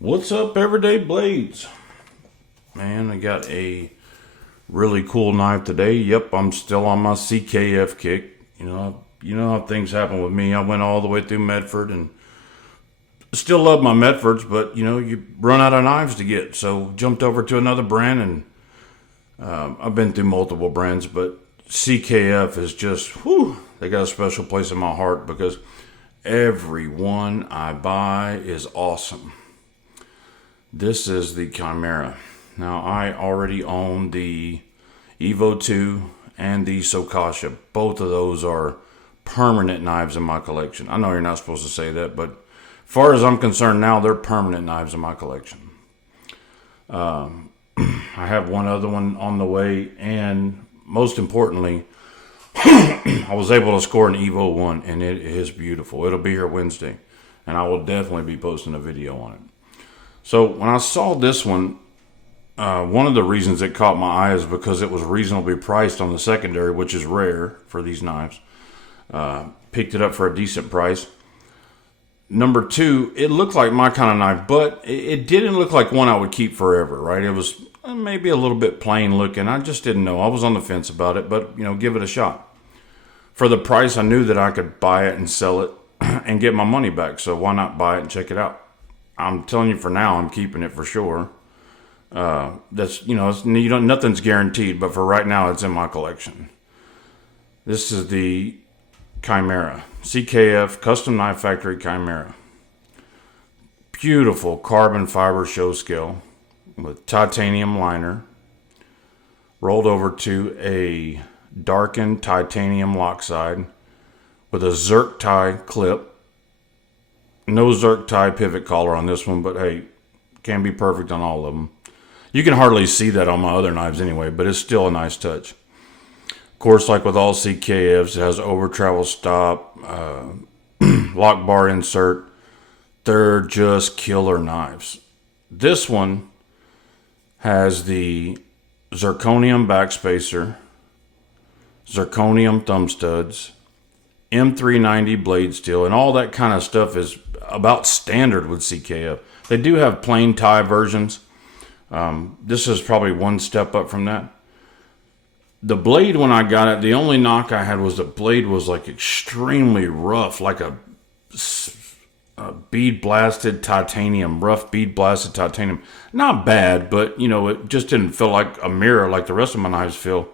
What's up, Everyday Blades? Man, I got a really cool knife today. Yep, I'm still on my CKF kick. You know how things happen with me. I went all the way through Medford and still love my Medfords, but you run out of knives to get. So jumped over to another brand, and I've been through multiple brands, but CKF is just, whew, they got a special place in my heart because every one I buy is awesome. This is the Chimera. Now, I already own the Evo 2 and the Sokasha. Both of those are permanent knives in my collection. I know you're not supposed to say that, but as far as I'm concerned now, they're permanent knives in my collection. I have one other one on the way, and most importantly, I was able to score an Evo 1, and it is beautiful. It'll be here Wednesday, and I will definitely be posting a video on it. So when I saw this one of the reasons it caught my eye is because it was reasonably priced on the secondary, which is rare for these knives. Picked it up for a decent price. Number two, it looked like my kind of knife, but it didn't look like one I would keep forever, right? It was maybe a little bit plain looking. I just didn't know. I was on the fence about it, but give it a shot. For the price, I knew that I could buy it and sell it and get my money back. So why not buy it and check it out? I'm telling you, for now, I'm keeping it for sure. Nothing's guaranteed, but for right now, it's in my collection. This is the Chimera, CKF Custom Knife Factory Chimera. Beautiful carbon fiber show scale with titanium liner, rolled over to a darkened titanium lock side with a Zerk tie clip. No Zerk tie pivot collar on this one, but hey, can be perfect on all of them. You can hardly see that on my other knives anyway, but it's still a nice touch. Of course, like with all CKFs, it has over travel stop, lock bar insert. They're just killer knives. This one has the zirconium backspacer, zirconium thumb studs, M390 blade steel, and all that kind of stuff is about standard with CKF. They do have plain tie versions. This is probably one step up from that. The blade, when I got it, the only knock I had was the blade was like extremely rough, like a bead blasted titanium, rough bead blasted titanium. Not bad, but it just didn't feel like a mirror like the rest of my knives feel.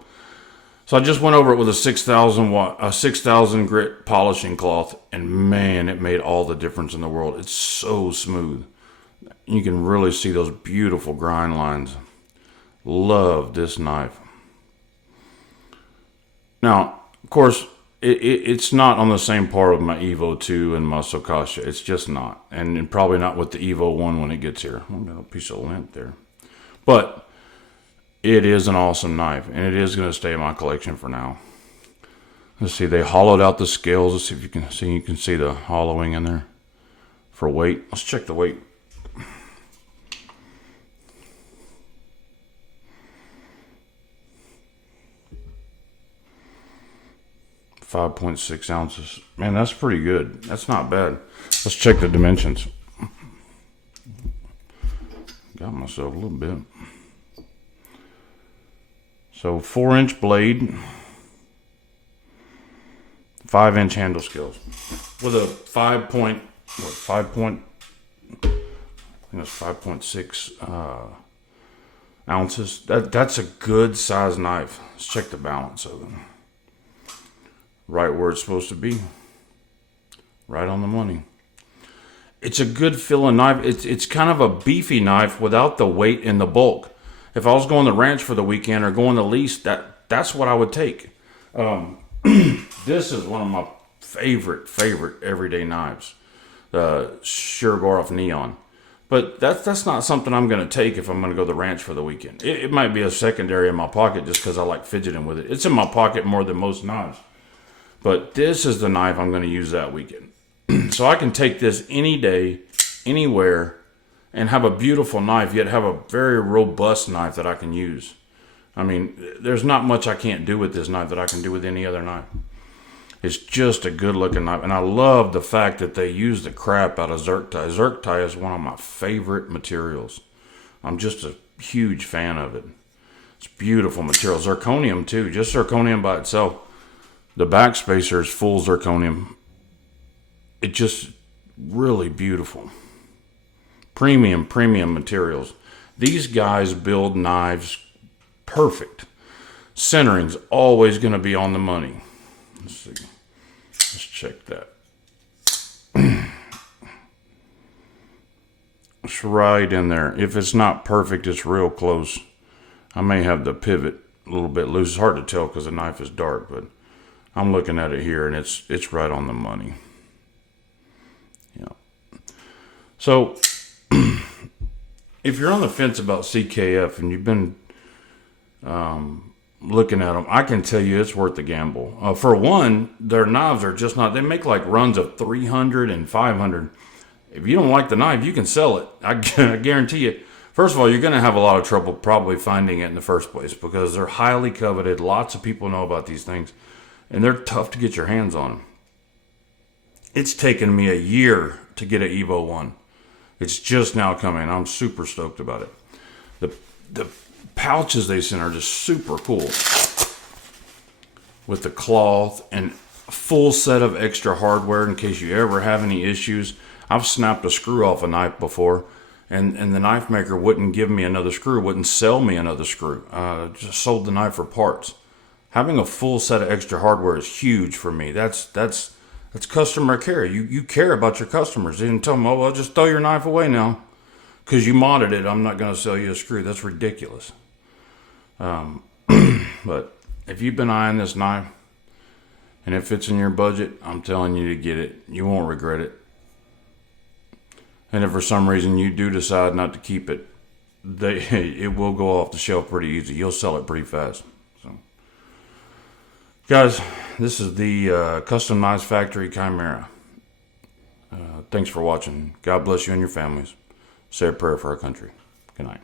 So I just went over it with a 6,000 grit polishing cloth, and man, it made all the difference in the world. It's so smooth. You can really see those beautiful grind lines. Love this knife. Now, of course, it's not on the same par with my Evo 2 and my Sokasha. It's just not. And probably not with the Evo 1 when it gets here. Oh, got a piece of lint there. But it is an awesome knife, and it is going to stay in my collection for now. Let's see, they hollowed out the scales. Let's see if you can see. You can see the hollowing in there for weight. Let's check the weight. .6 ounces. Man, that's pretty good. That's not bad. Let's check the dimensions. Got myself a little bit. So 4-inch blade, 5-inch handle scales with a 5.6 ounces. That's a good size knife. Let's check the balance of it. Right where it's supposed to be. Right on the money. It's a good feeling knife. It's kind of a beefy knife without the weight and the bulk. If I was going to the ranch for the weekend or going to lease, that's what I would take. This is one of my favorite everyday knives. The Shurgorov Neon. But that's not something I'm going to take if I'm going to go to the ranch for the weekend. It might be a secondary in my pocket just because I like fidgeting with it. It's in my pocket more than most knives. But this is the knife I'm going to use that weekend. So I can take this any day, anywhere, and have a beautiful knife, yet have a very robust knife that I can use. I mean, there's not much I can't do with this knife that I can do with any other knife. It's just a good looking knife. And I love the fact that they use the crap out of zirctite. Zirctite is one of my favorite materials. I'm just a huge fan of it. It's beautiful material. Zirconium too, just zirconium by itself. The backspacer is full zirconium. It just really beautiful. Premium materials. These guys build knives perfect. Centering's always going to be on the money. Let's see. Let's check that. It's right in there. If it's not perfect, it's real close. I may have the pivot a little bit loose. It's hard to tell because the knife is dark, but I'm looking at it here and it's right on the money. Yeah. So if you're on the fence about CKF and you've been looking at them, I can tell you it's worth the gamble. For one, their knives are just not, they make like runs of 300 and 500. If you don't like the knife, you can sell it. I guarantee you. First of all, you're going to have a lot of trouble probably finding it in the first place because they're highly coveted. Lots of people know about these things, and they're tough to get your hands on them. It's taken me a year to get an Evo 1. It's just now coming. I'm super stoked about it. The pouches they sent are just super cool. With the cloth and a full set of extra hardware in case you ever have any issues. I've snapped a screw off a knife before, and the knife maker wouldn't give me another screw, wouldn't sell me another screw. Just sold the knife for parts. Having a full set of extra hardware is huge for me. That's customer care. You care about your customers. You didn't tell them, oh, well, just throw your knife away now. Because you modded it, I'm not going to sell you a screw. That's ridiculous. But if you've been eyeing this knife, and it fits in your budget, I'm telling you to get it. You won't regret it. And if for some reason you do decide not to keep it, it will go off the shelf pretty easy. You'll sell it pretty fast. So, guys, this is the Custom Knives Factory Chimera. Thanks for watching. God bless you and your families. Say a prayer for our country. Good night.